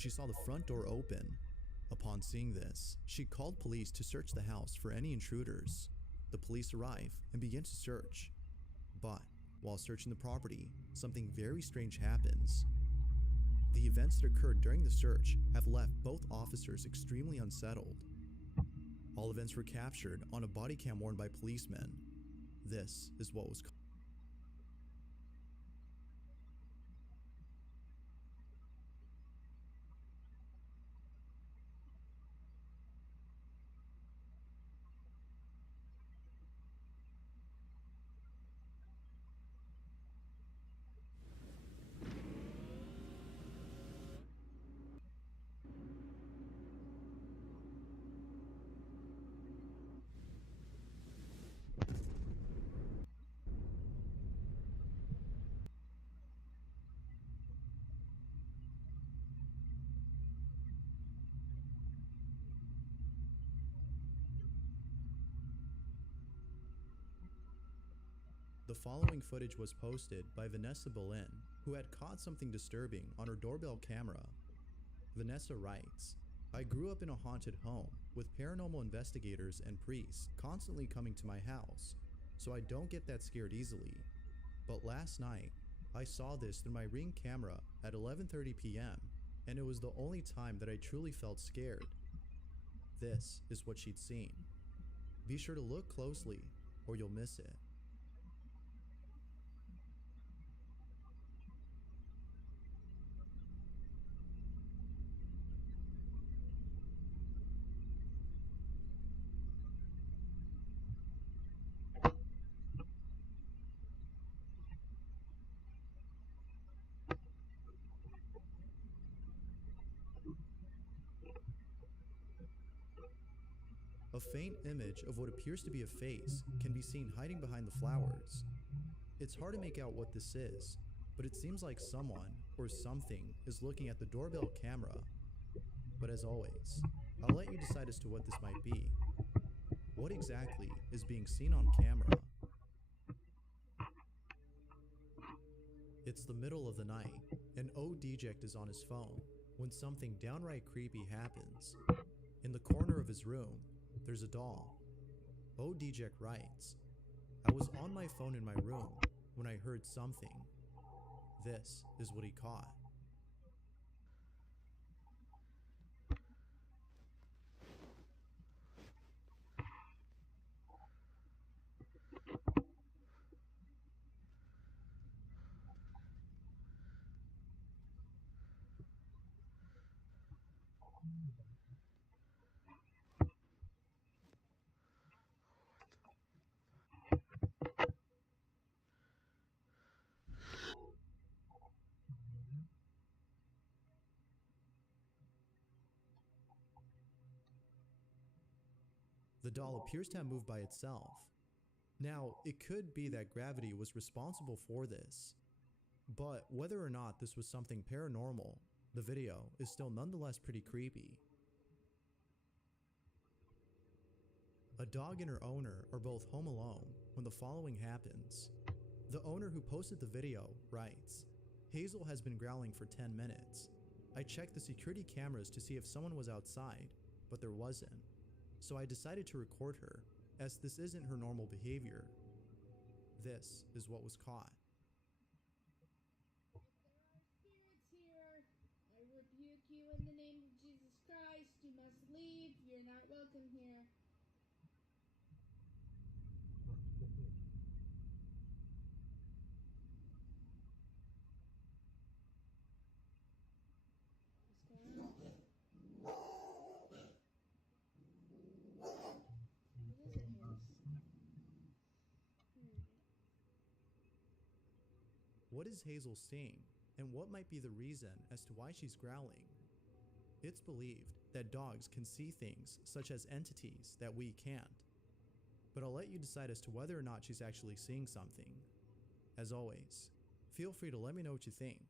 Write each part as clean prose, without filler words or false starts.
when she saw the front door open. Upon seeing this, she called police to search the house for any intruders. The police arrive and begin to search. But while searching the property, something very strange happens. The events that occurred during the search have left both officers extremely unsettled. All events were captured on a body cam worn by policemen. This is what was The following footage was posted by Vanessa Boleyn, who had caught something disturbing on her doorbell camera. Vanessa writes, "I grew up in a haunted home with paranormal investigators and priests constantly coming to my house, so I don't get that scared easily. But last night, I saw this through my Ring camera at 11:30 p.m. and it was the only time that I truly felt scared." This is what she'd seen. Be sure to look closely or you'll miss it. A faint image of what appears to be a face can be seen hiding behind the flowers. It's hard to make out what this is, but it seems like someone or something is looking at the doorbell camera. But as always, I'll let you decide as to what this might be. What exactly is being seen on camera? It's the middle of the night, and O-Deject is on his phone when something downright creepy happens. In the corner of his room, there's a doll. O-Deject writes, "I was on my phone in my room when I heard something." This is what he caught. The doll appears to have moved by itself. Now, it could be that gravity was responsible for this, but whether or not this was something paranormal, the video is still nonetheless pretty creepy. A dog and her owner are both home alone when the following happens. The owner who posted the video writes, "Hazel has been growling for 10 minutes. I checked the security cameras to see if someone was outside, but there wasn't. So I decided to record her, as this isn't her normal behavior." This is what was caught. There are spirits here. I rebuke you in the name of Jesus Christ. You must leave. You're not welcome here. What's going on? What is it, Harris? What is Hazel seeing, and what might be the reason as to why she's growling? It's believed that dogs can see things such as entities that we can't, but I'll let you decide as to whether or not she's actually seeing something. As always, feel free to let me know what you think.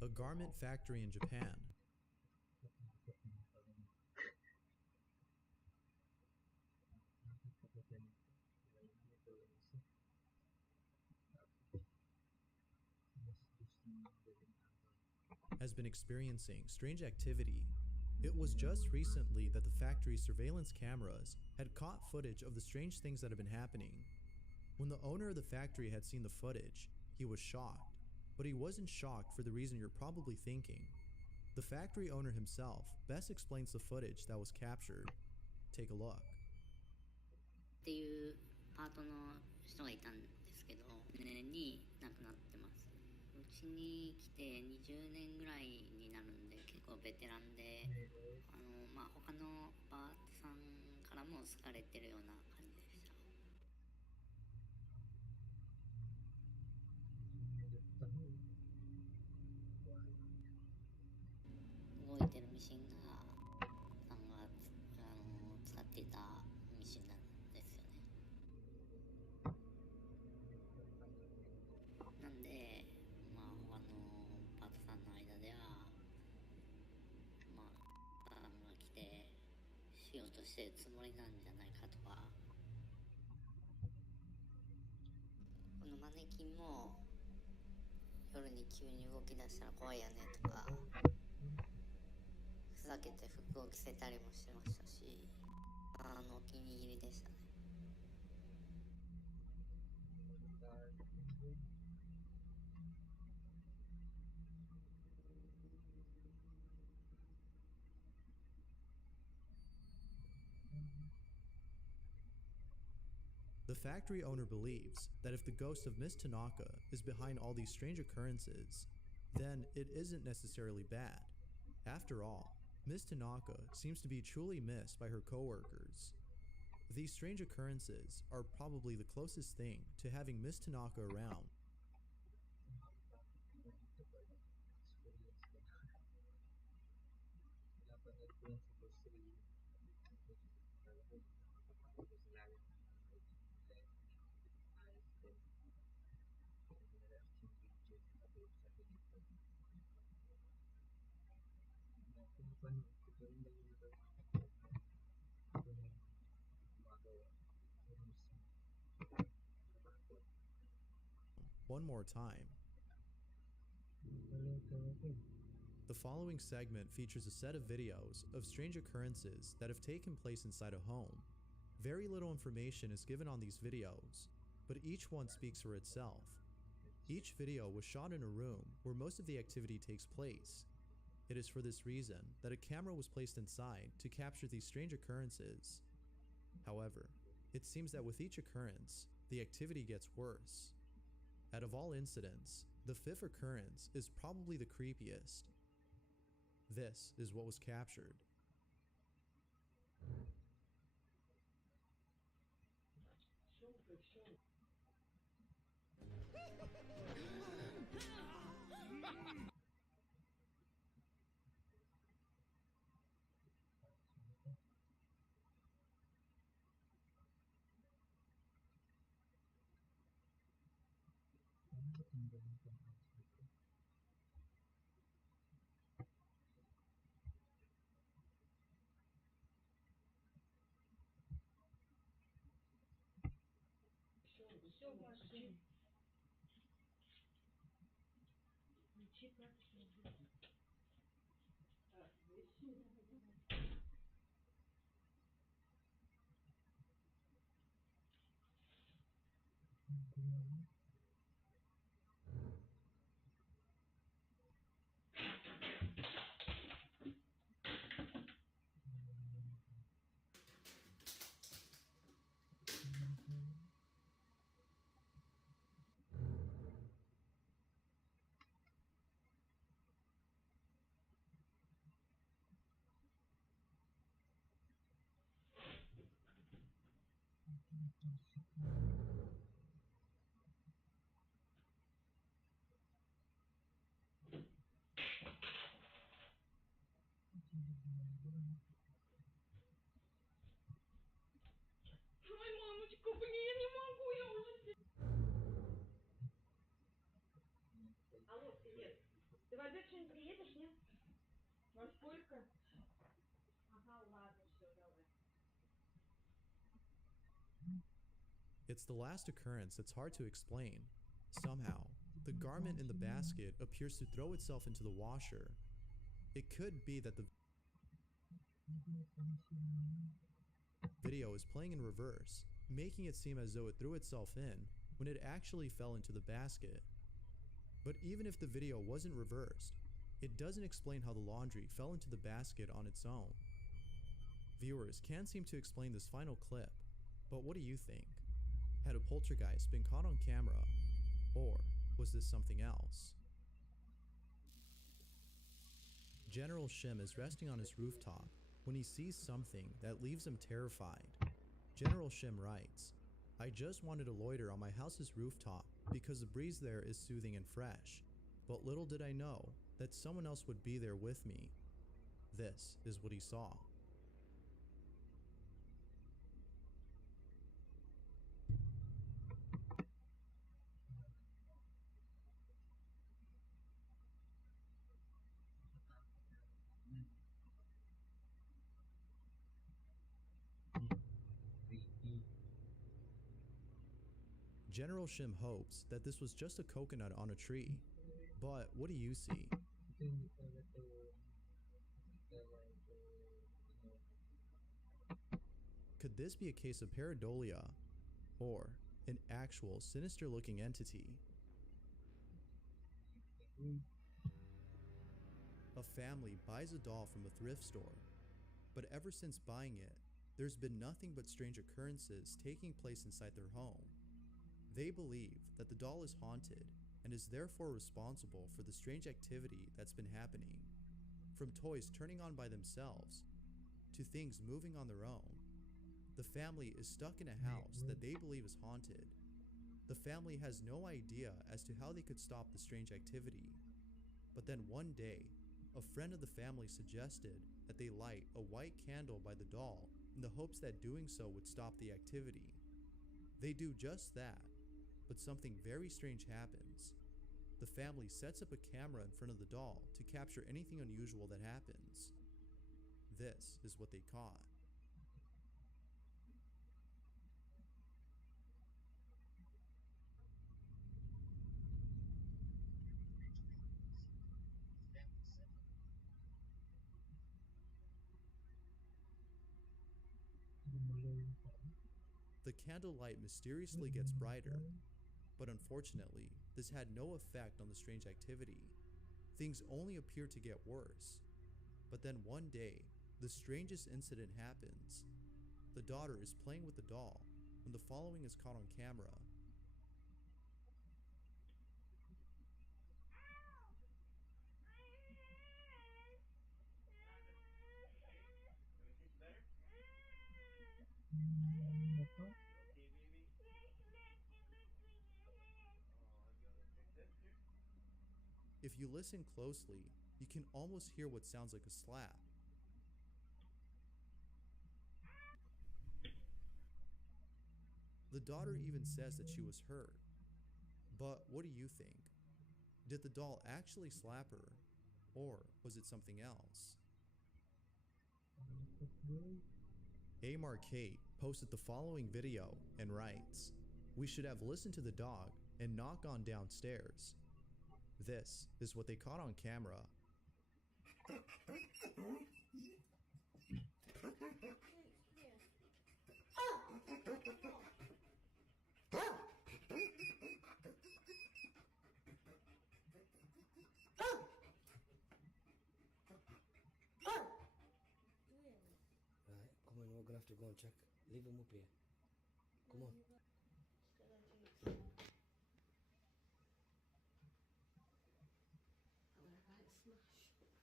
A garment factory in Japan. has been experiencing strange activity. It was just recently that the factory's surveillance cameras had caught footage of the strange things that had been happening. When the owner of the factory had seen the footage, he was shocked. But he wasn't shocked for the reason you're probably thinking. The factory owner himself best explains the footage that was captured. Take a look. っていうパートの人がいたんですけど、年に亡くなってます。うちに来て20年ぐらいになるんで、結構ベテランで、他のパートさんからも好かれてるような感じでした。動いてるミシンがさんが使っていたミシンなんですよね。なんで、他のパートさんの間では、さんが来てしようとしてるつもりなんじゃないかとか、このマネキンも夜に急に動き出したら怖いよねとか、ふざけて服を着せたりもしてましたし、お気に入りでしたね。The factory owner believes that if the ghost of Miss Tanaka is behind all these strange occurrences, then it isn't necessarily bad. After all, Miss Tanaka seems to be truly missed by her coworkers. These strange occurrences are probably the closest thing to having Miss Tanaka around. One more time. The following segment features a set of videos of strange occurrences that have taken place inside a home. Very little information is given on these videos, but each one speaks for itself. Each video was shot in a room where most of the activity takes place. It is for this reason that a camera was placed inside to capture these strange occurrences. However, it seems that with each occurrence, the activity gets worse. Out of all incidents, the fifth occurrence is probably the creepiest. This is what was captured. It's the last occurrence that's hard to explain. Somehow, The garment in the basket appears to throw itself into the washer. It could be that the video is playing in reverse, making it seem as though it threw itself in when it actually fell into the basket. But even if the video wasn't reversed, it doesn't explain how the laundry fell into the basket on its own. Viewers can't seem to explain this final clip, but what do you think? Had a poltergeist been caught on camera, or was this something else? General Shim is resting on his rooftop when he sees something that leaves him terrified. General Shim writes, "I just wanted to loiter on my house's rooftop because the breeze there is soothing and fresh, but little did I know that someone else would be there with me." This is what he saw. General Shim hopes that this was just a coconut on a tree, but what do you see? Could this be a case of pareidolia, or an actual sinister-looking entity? A family buys a doll from a thrift store, but ever since buying it, there's been nothing but strange occurrences taking place inside their home. They believe that the doll is haunted and is therefore responsible for the strange activity that's been happening. From toys turning on by themselves to things moving on their own, the family is stuck in a house that they believe is haunted. The family has no idea as to how they could stop the strange activity. But then one day, a friend of the family suggested that they light a white candle by the doll in the hopes that doing so would stop the activity. They do just that, but something very strange happens. The family sets up a camera in front of the doll to capture anything unusual that happens. This is what they caught. The candlelight mysteriously gets brighter, but unfortunately, this had no effect on the strange activity. Things only appear to get worse. But then one day, the strangest incident happens. The daughter is playing with the doll when the following is caught on camera. If you listen closely, you can almost hear what sounds like a slap. The daughter even says that she was hurt. But what do you think? Did the doll actually slap her, or was it something else? Amar Kate posted the following video and writes, "We should have listened to the dog and not gone downstairs. This is what they caught on camera." Right, come on, we're gonna have to go and check. Leave him up here. Come on.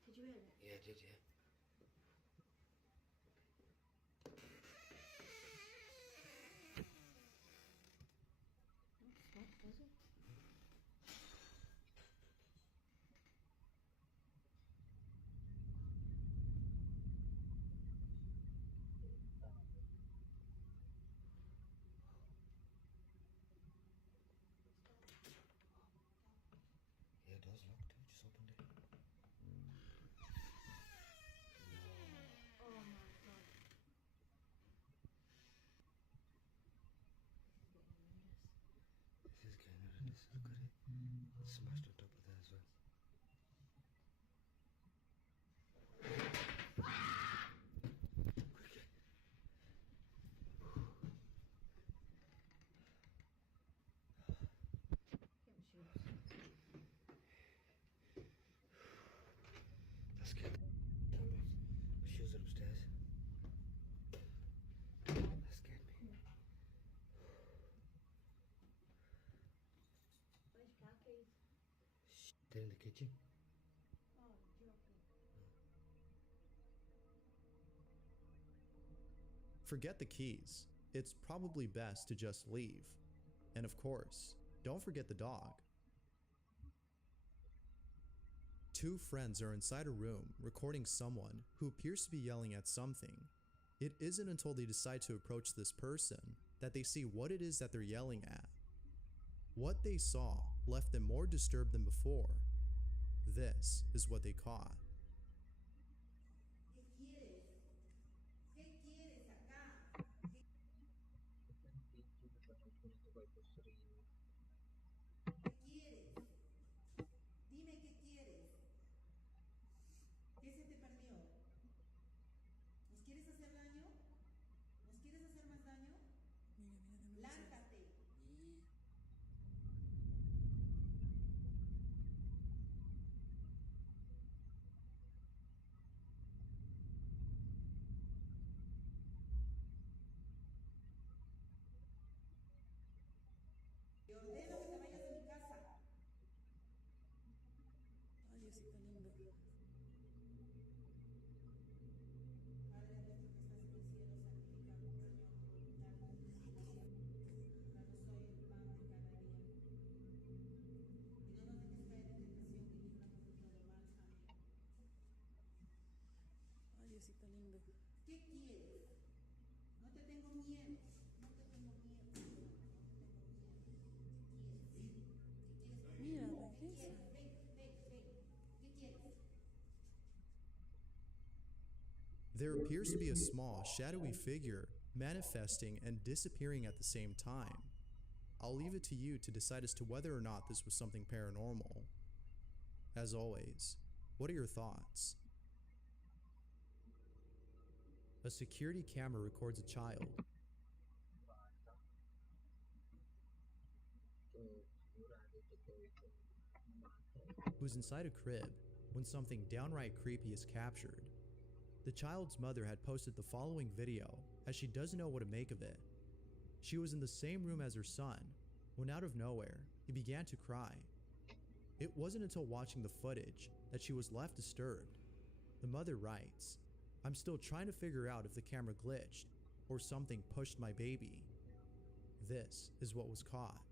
Did you hear it? Yeah, I did, yeah. Was it? Yeah, it does lock too. Just opened it. Look at it. It's smashed on top of there as well. That scared the out of me. My shoes are upstairs. That scared me. Where's car keys? They're in the kitchen. Oh, joking. Forget the keys. It's probably best to just leave. And of course, don't forget the dog. Two friends are inside a room recording someone who appears to be yelling at something. It isn't until they decide to approach this person that they see what it is that they're yelling at. What they saw left them more disturbed than before. This is what they caught. ¿Qué quieres? ¿Qué quieres acá? ¿Qué quieres? Dime qué quieres. ¿Qué se te perdió? ¿Nos quieres hacer daño? ¿Nos quieres hacer más daño? Lárgate. Te ordeno que te vayas de mi casa. Ay, Diosito lindo. Padre nuestro que estás en el cielo, santificado Señor tu voluntad. Danos hoy el pan de cada día. Y no nos dejes caer en tentación y líbranos de todo mal. Amén. Ay, Diosito lindo. ¿Qué quieres? No te tengo miedo. No te tengo miedo. No te tengo miedo. ¿Qué quieres? ¿Qué quieres? Mira, ¿Qué regresa. quieres? Ven, ven, ven. ¿Qué quieres? There appears to be a small, shadowy figure manifesting and disappearing at the same time. I'll leave it to you to decide as to whether or not this was something paranormal. As always, what are your thoughts? A security camera records a child. Who's inside a crib when something downright creepy is captured. The child's mother had posted the following video as she doesn't know what to make of it. She was in the same room as her son when out of nowhere he began to cry. It wasn't until watching the footage that she was left disturbed. The mother writes, "I'm still trying to figure out if the camera glitched or something pushed my baby." This is what was caught.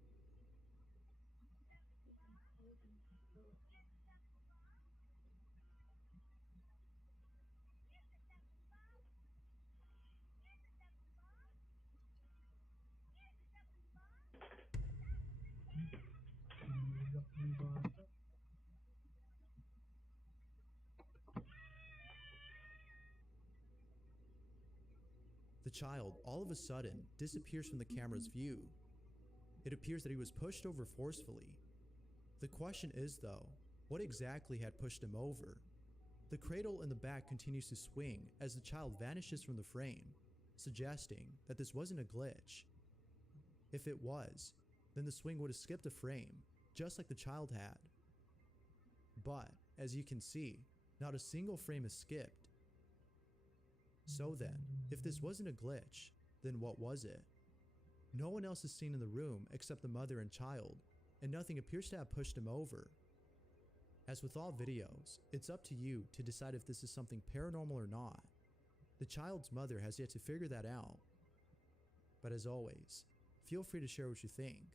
The child all of a sudden disappears from the camera's view. It appears that he was pushed over forcefully. The question is though, what exactly had pushed him over? The cradle in the back continues to swing as the child vanishes from the frame, suggesting that this wasn't a glitch. If it was, then the swing would have skipped a frame, just like the child had. But, as you can see, not a single frame is skipped. So then, if this wasn't a glitch, then what was it? No one else is seen in the room except the mother and child, and nothing appears to have pushed him over. As with all videos, it's up to you to decide if this is something paranormal or not. The child's mother has yet to figure that out. But as always, feel free to share what you think.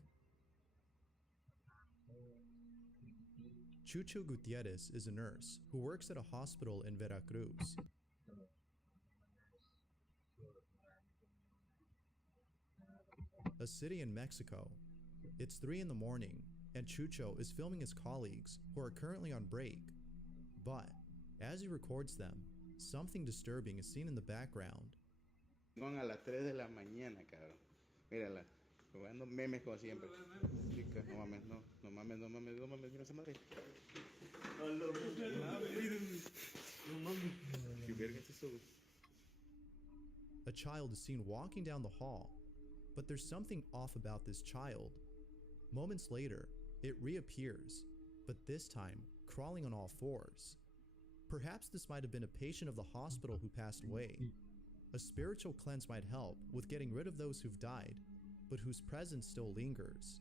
Chucho Gutierrez is a nurse who works at a hospital in Veracruz. A city in Mexico. It's 3 in the morning, and Chucho is filming his colleagues who are currently on break. But, as he records them, something disturbing is seen in the background. Son a las 3 de la mañana, cabrón. Mírala. Jugando memes como siempre. Chicas, no mames, no mames, mira esa madre. ¿Qué verga es eso? A child is seen walking down the hall, but there's something off about this child. Moments later, it reappears, but this time crawling on all fours. Perhaps this might have been a patient of the hospital who passed away. A spiritual cleanse might help with getting rid of those who've died, but whose presence still lingers.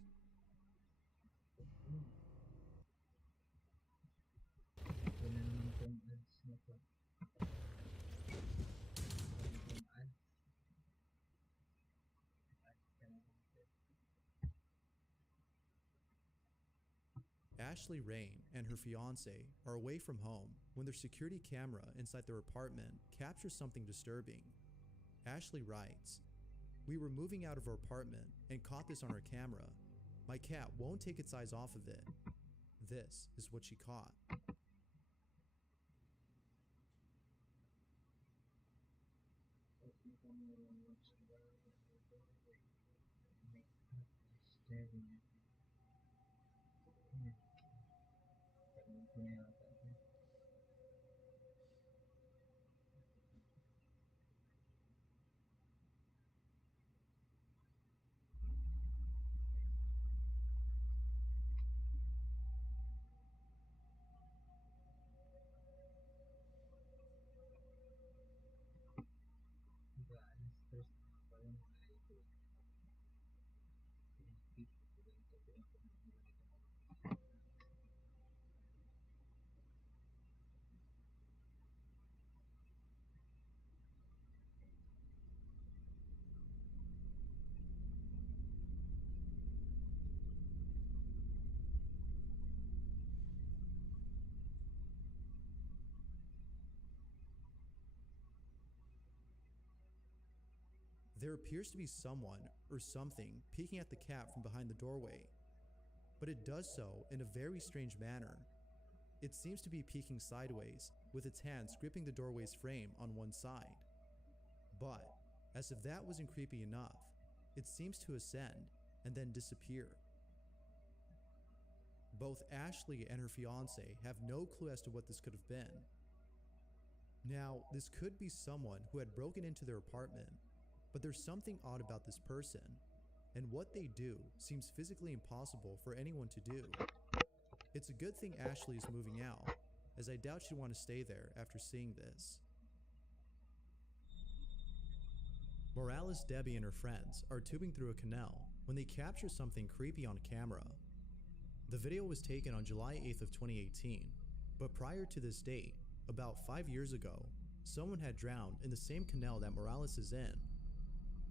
Ashley Rain and her fiance are away from home when their security camera inside their apartment captures something disturbing. Ashley writes, "We were moving out of our apartment and caught this on our camera. My cat won't take its eyes off of it. This is what she caught." There appears to be someone or something peeking at the cat from behind the doorway, but it does so in a very strange manner. It seems to be peeking sideways, with its hands gripping the doorway's frame on one side. But, as if that wasn't creepy enough, it seems to ascend and then disappear. Both Ashley and her fiance have no clue as to what this could have been. Now, this could be someone who had broken into their apartment, but there's something odd about this person, and what they do seems physically impossible for anyone to do. It's a good thing Ashley is moving out, as I doubt she'd want to stay there after seeing this. Morales, Debbie, and her friends are tubing through a canal when they capture something creepy on camera. The video was taken on July 8th of 2018, but prior to this date, about 5 years ago, someone had drowned in the same canal that Morales is in.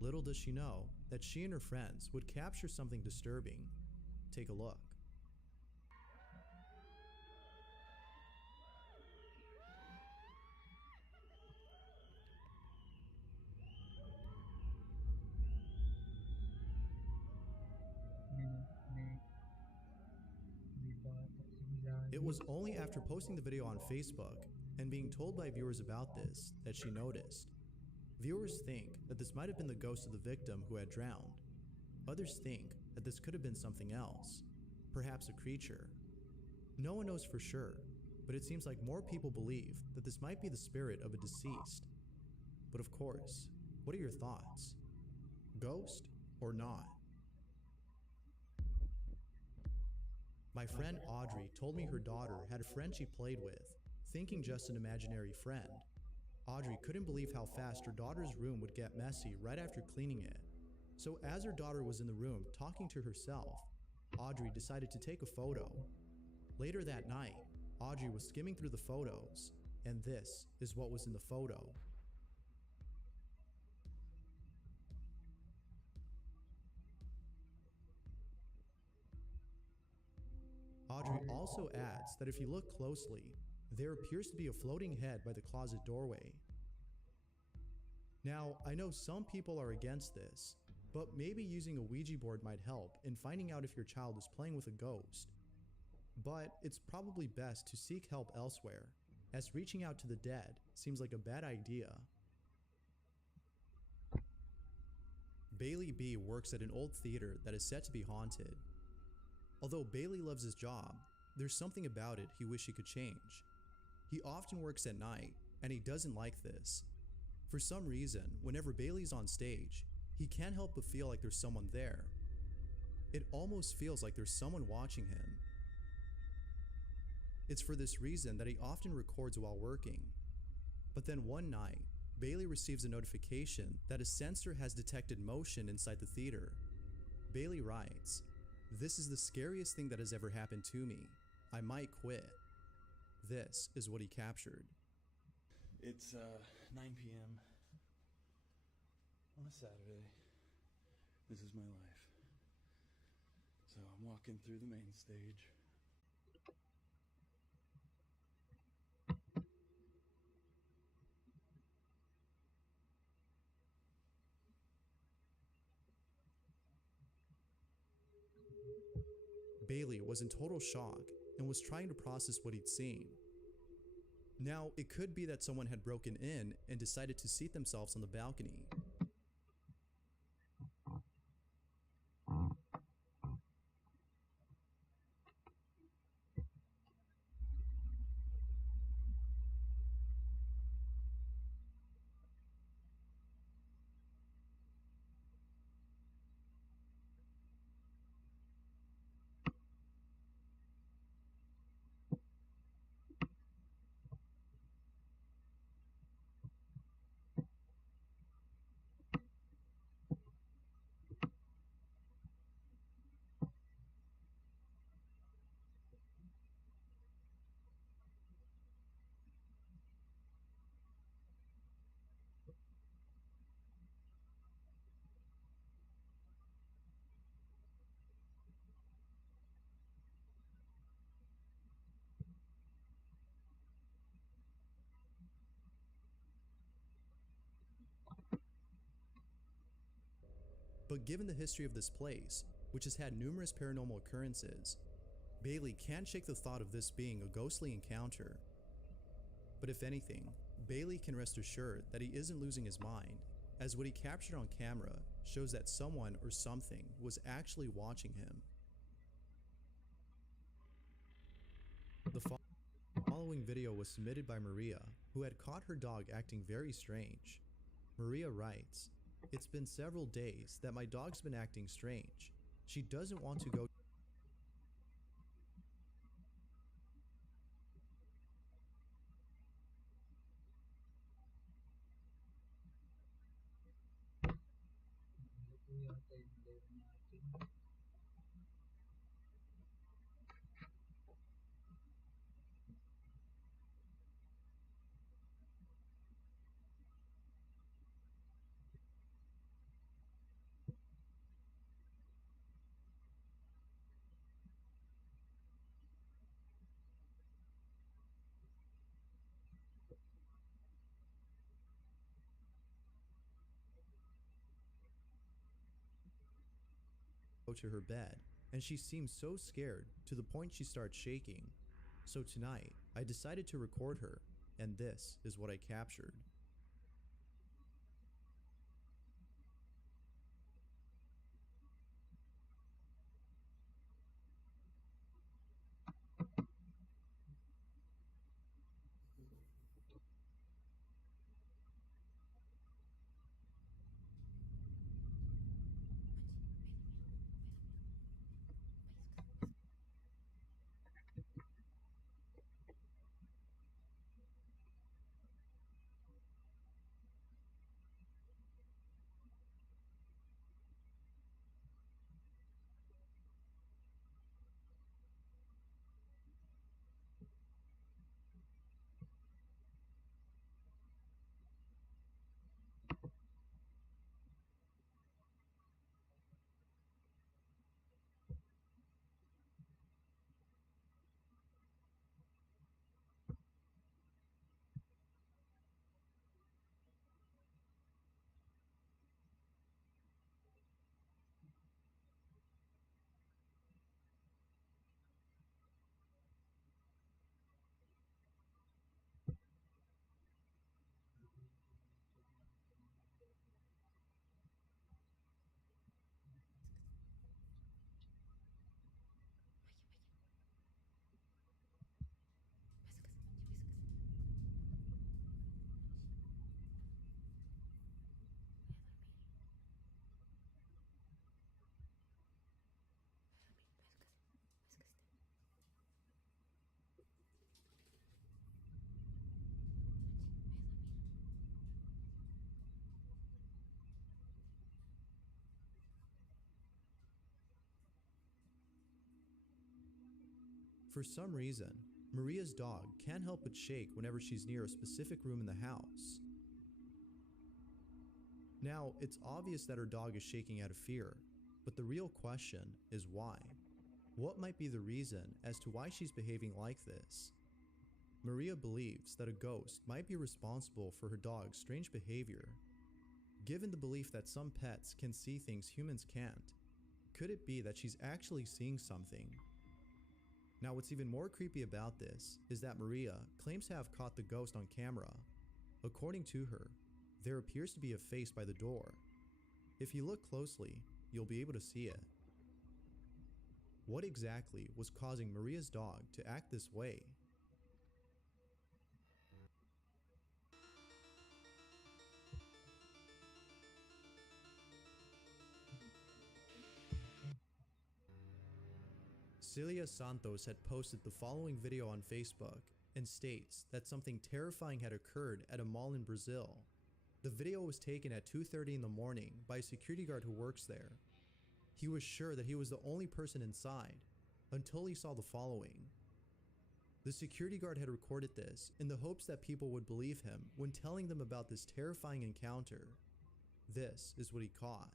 Little does she know that she and her friends would capture something disturbing. Take a look. It was only after posting the video on Facebook and being told by viewers about this that she noticed. Viewers think that this might have been the ghost of the victim who had drowned. Others think that this could have been something else, perhaps a creature. No one knows for sure, but it seems like more people believe that this might be the spirit of a deceased. But of course, what are your thoughts? Ghost or not? My friend Audrey told me her daughter had a friend she played with, thinking just an imaginary friend. Audrey couldn't believe how fast her daughter's room would get messy right after cleaning it. So as her daughter was in the room talking to herself, Audrey decided to take a photo. Later that night, Audrey was skimming through the photos, and this is what was in the photo. Audrey also adds that if you look closely, there appears to be a floating head by the closet doorway. Now, I know some people are against this, but maybe using a Ouija board might help in finding out if your child is playing with a ghost. But it's probably best to seek help elsewhere, as reaching out to the dead seems like a bad idea. Bailey B works at an old theater that is said to be haunted. Although Bailey loves his job, there's something about it he wishes he could change. He often works at night, and he doesn't like this. For some reason, whenever Bailey's on stage, he can't help but feel like there's someone there. It almost feels like there's someone watching him. It's for this reason that he often records while working. But then one night, Bailey receives a notification that a sensor has detected motion inside the theater. Bailey writes, "This is the scariest thing that has ever happened to me. I might quit." This is what he captured. It's 9 p.m. on a Saturday. This is my life. So I'm walking through the main stage. Bailey was in total shock and was trying to process what he'd seen. Now, it could be that someone had broken in and decided to seat themselves on the balcony. But given the history of this place, which has had numerous paranormal occurrences, Bailey can't shake the thought of this being a ghostly encounter. But if anything, Bailey can rest assured that he isn't losing his mind, as what he captured on camera shows that someone or something was actually watching him. The following video was submitted by Maria, who had caught her dog acting very strange. Maria writes, "It's been several days that my dog's been acting strange. She doesn't want to go to her bed, and she seems so scared to the point she starts shaking. So tonight, I decided to record her, and this is what I captured." For some reason, Maria's dog can't help but shake whenever she's near a specific room in the house. Now, it's obvious that her dog is shaking out of fear, but the real question is why? What might be the reason as to why she's behaving like this? Maria believes that a ghost might be responsible for her dog's strange behavior. Given the belief that some pets can see things humans can't, could it be that she's actually seeing something? Now, what's even more creepy about this is that Maria claims to have caught the ghost on camera. According to her, there appears to be a face by the door. If you look closely, you'll be able to see it. What exactly was causing Maria's dog to act this way? Celia Santos had posted the following video on Facebook and states that something terrifying had occurred at a mall in Brazil. The video was taken at 2:30 in the morning by a security guard who works there. He was sure that he was the only person inside until he saw the following. The security guard had recorded this in the hopes that people would believe him when telling them about this terrifying encounter. This is what he caught.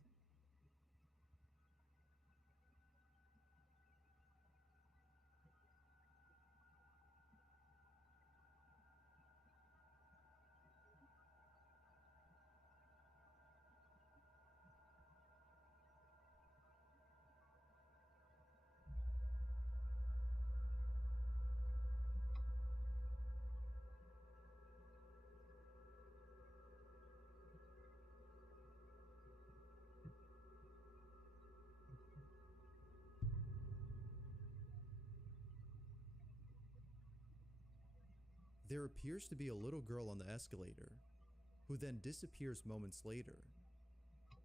There appears to be a little girl on the escalator, who then disappears moments later.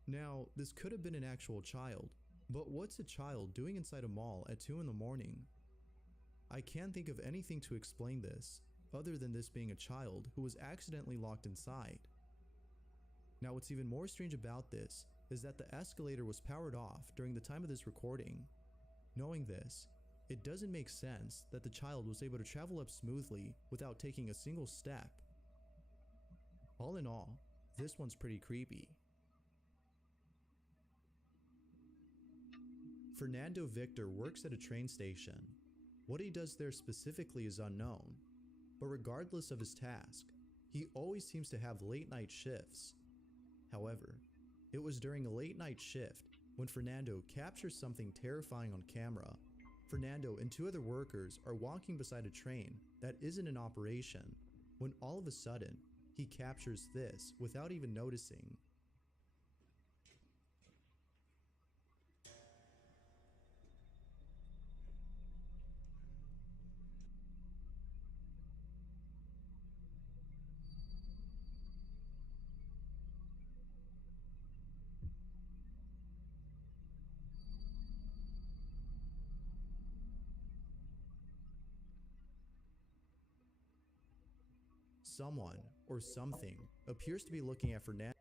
Now, this could have been an actual child, but what's a child doing inside a mall at 2 in the morning? I can't think of anything to explain this, other than this being a child who was accidentally locked inside. Now, what's even more strange about this is that the escalator was powered off during the time of this recording. Knowing this, it doesn't make sense that the child was able to travel up smoothly without taking a single step. All in all, this one's pretty creepy. Fernando Victor works at a train station. What he does there specifically is unknown, but regardless of his task, he always seems to have late night shifts. However, it was during a late night shift when Fernando captures something terrifying on camera. Fernando and 2 other workers are walking beside a train that isn't in operation when all of a sudden he captures this without even noticing. Someone or something appears to be looking at Fernando.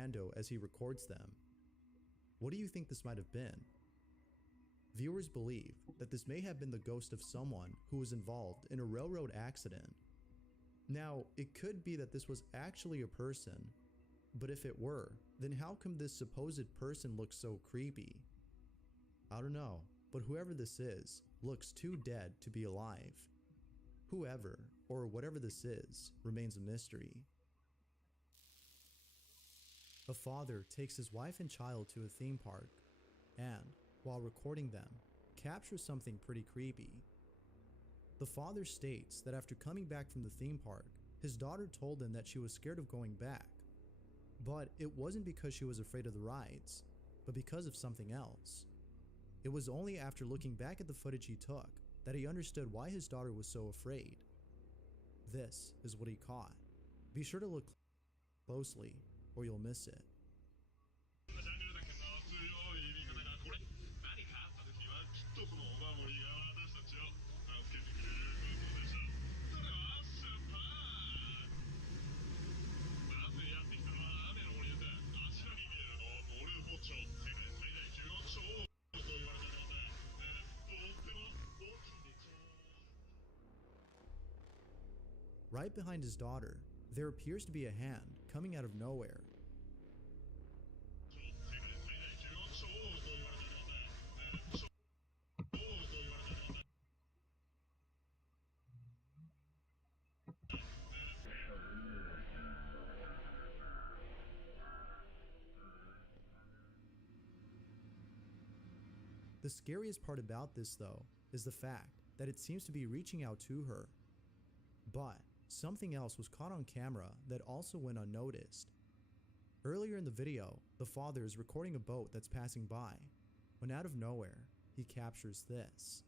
Ando as he records them. What do you think this might have been? Viewers believe that this may have been the ghost of someone who was involved in a railroad accident. Now, it could be that this was actually a person, but if it were, then how come this supposed person looks so creepy? I don't know, but whoever this is looks too dead to be alive. Whoever, or whatever this is, remains a mystery. A father takes his wife and child to a theme park, and, while recording them, captures something pretty creepy. The father states that after coming back from the theme park, his daughter told him that she was scared of going back. But it wasn't because she was afraid of the rides, but because of something else. It was only after looking back at the footage he took that he understood why his daughter was so afraid. This is what he caught. Be sure to look closely or you'll miss it. Right behind his daughter, there appears to be a hand coming out of nowhere. The scariest part about this, though, is the fact that it seems to be reaching out to her. But something else was caught on camera that also went unnoticed. Earlier in the video, the father is recording a boat that's passing by, when out of nowhere, he captures this.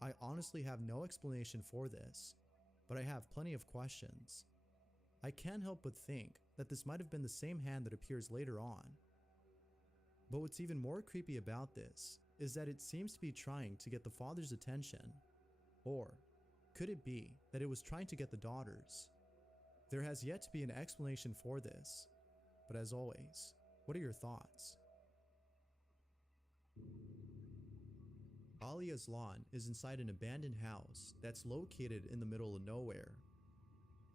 I honestly have no explanation for this, but I have plenty of questions. I can't help but think that this might have been the same hand that appears later on. But what's even more creepy about this is that it seems to be trying to get the father's attention. Or could it be that it was trying to get the daughter's? There has yet to be an explanation for this, but as always, what are your thoughts? Alia's lawn is inside an abandoned house that's located in the middle of nowhere.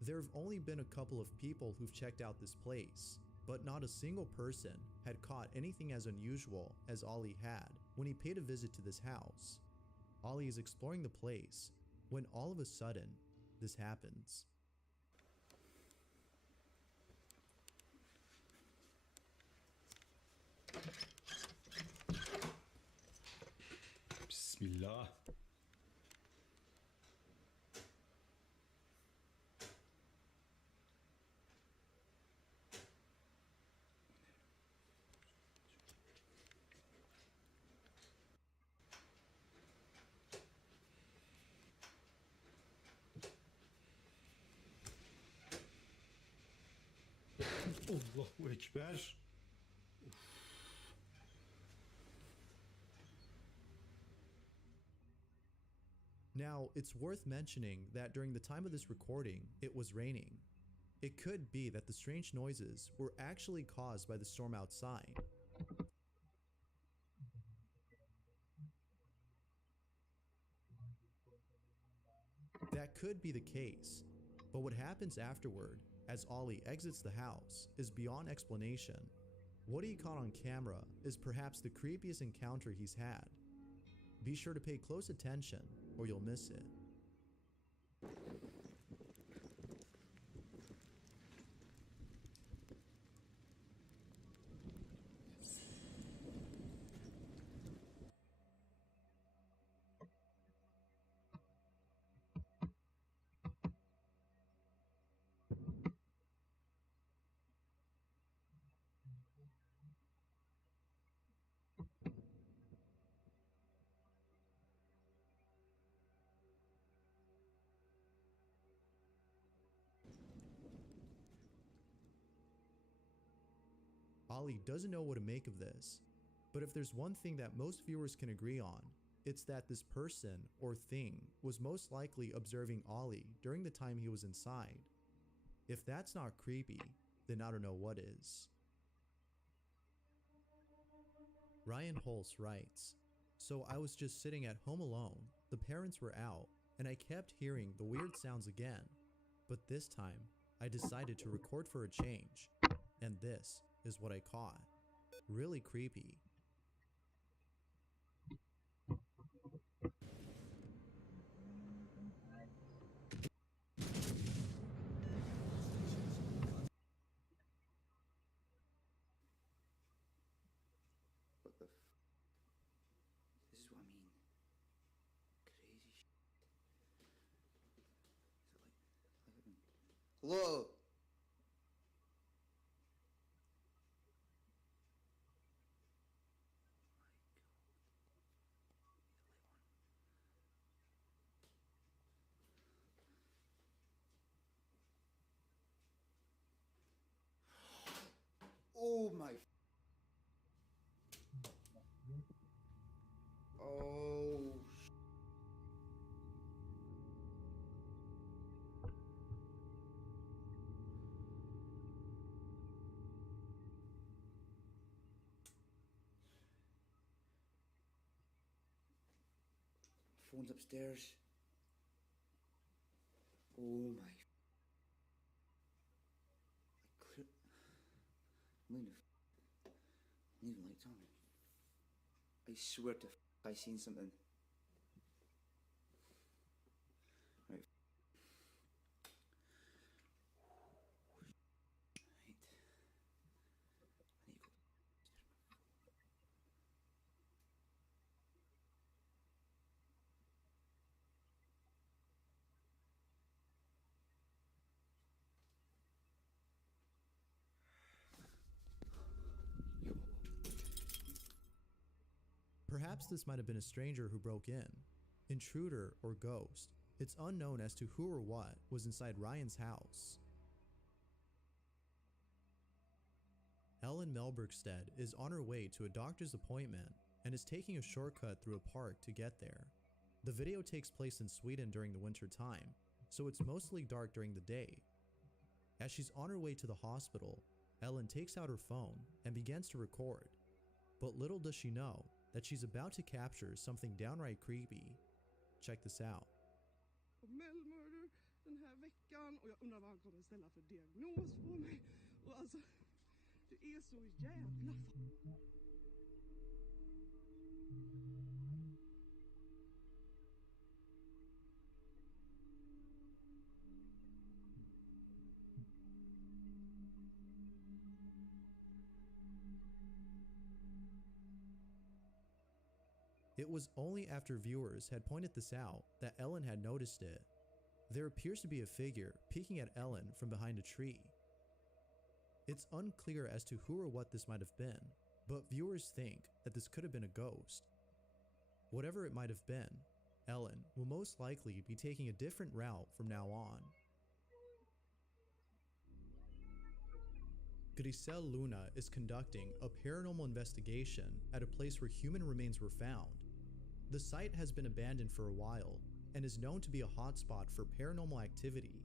There have only been a couple of people who've checked out this place, but not a single person had caught anything as unusual as Ali had when he paid a visit to this house. Ali is exploring the place when all of a sudden, this happens. Bismillah. Allahu Ekber. Now, it's worth mentioning that during the time of this recording, it was raining. It could be that the strange noises were actually caused by the storm outside. That could be the case, but what happens afterward, as Ollie exits the house, is beyond explanation. What he caught on camera is perhaps the creepiest encounter he's had. Be sure to pay close attention, or you'll miss it. Ollie doesn't know what to make of this, but if there's one thing that most viewers can agree on, it's that this person or thing was most likely observing Ollie during the time he was inside. If that's not creepy, then I don't know what is. Ryan Holst writes, "So I was just sitting at home alone, the parents were out, and I kept hearing the weird sounds again. But this time, I decided to record for a change, and this is what I caught. Really creepy." What the This is what I mean. Crazy shit. Is it like hello? Oh my. Oh. Phone's upstairs. Oh my. I'm leaving lights on. I swear to I seen something. Right. Right. I need to go. Perhaps this might have been a stranger who broke in. Intruder or ghost. It's unknown as to who or what was inside Ryan's house. Ellen Melbergstead is on her way to a doctor's appointment and is taking a shortcut through a park to get there. The video takes place in Sweden during the winter time, so it's mostly dark during the day. As she's on her way to the hospital, Ellen takes out her phone and begins to record. But little does she know that she's about to capture something downright creepy. Check this out. Murder den här veckan och jag undrar vad han kommer ställa för diagnos på mig. Och alltså, det är så jävla It was only after viewers had pointed this out that Ellen had noticed it. There appears to be a figure peeking at Ellen from behind a tree. It's unclear as to who or what this might have been, but viewers think that this could have been a ghost. Whatever it might have been, Ellen will most likely be taking a different route from now on. Grisel Luna is conducting a paranormal investigation at a place where human remains were found. The site has been abandoned for a while and is known to be a hotspot for paranormal activity.